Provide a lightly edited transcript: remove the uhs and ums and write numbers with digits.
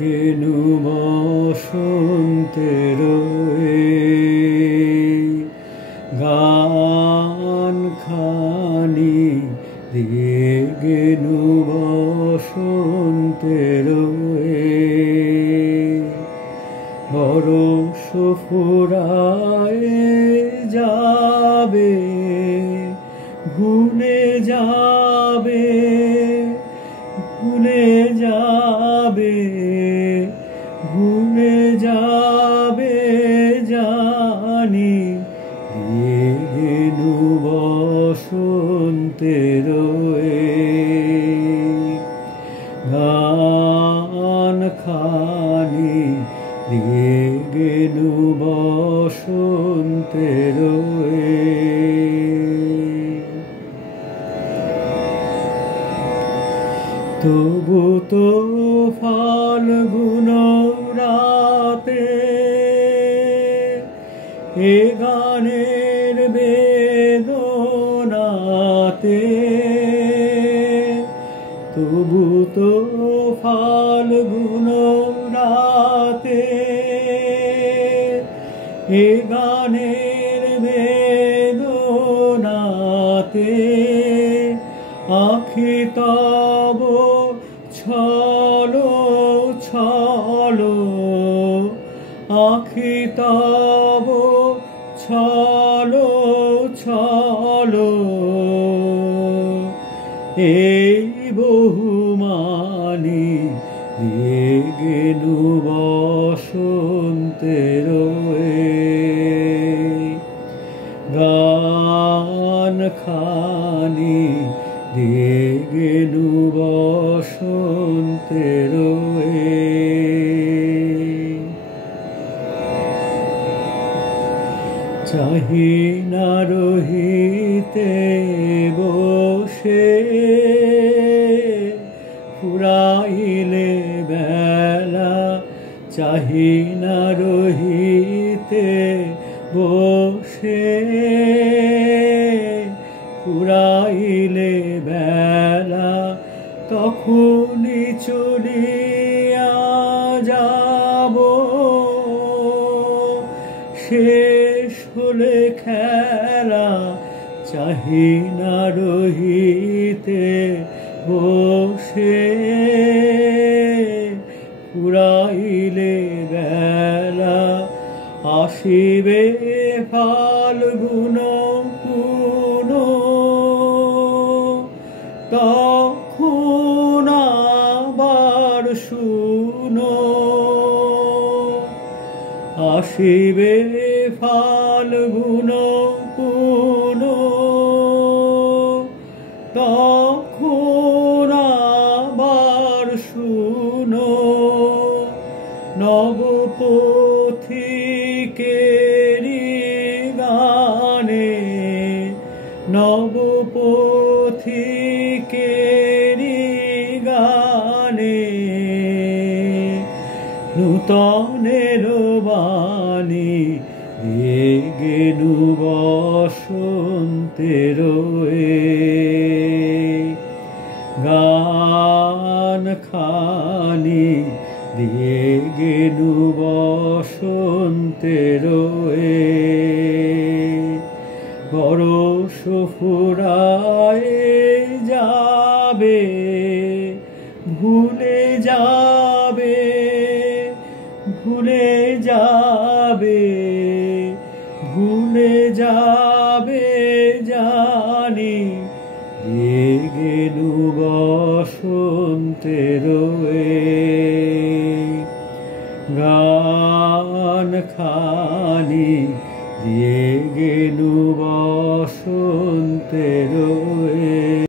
গেনু বসন্তের গান খানি দিয়ে গেনু বসন্তের বরষ ফুরায় যাবে, ভুলে যাবে, ভুলে যাবে, ভুলে যাবে জানি দিয়ে গেনু বসন্তের গান খানি দিয়ে গেনু বসন্তের তবু তো ফাল্গুন রাতে এ গানের বেদনাতে, তবু তো ফাল্গুন রাতে এ গানের বেদনাতে আখি তব ছলো ছলো, আখি তব ছলো ছলো, এই বহুমানি দিয়ে গেনু বসন্তের গান খানি দিয়ে গেনু বসন্তের চাহি না রহিতে বসে ফুরাইলে বেলা, চাহি না রহিতে বসে ফুরাইলে বেলা, তখনই চলিয়া যাব শেষ হলে খেলা, চাহি না রহিতে বসে ফুরাইলে বেলা, আসিবে ফাল্গুন পুন, তখন আবার শুনো, আসিবে ফাল্গুন পুন, তখন আবার শুনো, নবপথিকেরি গানে, নবপথিকেরি গানে নূতনের বাণী দিয়ে গেনু বসন্তের গান খানি দিয়ে গেনু বসন্তের বরষ ফুরায় যাবে, ভুলে যাবে, ভুলে যাবে, ভুলে যাবে জানি দিয়ে গেনু বসন্তের গান খানি দিয়ে গেনু বসন্তের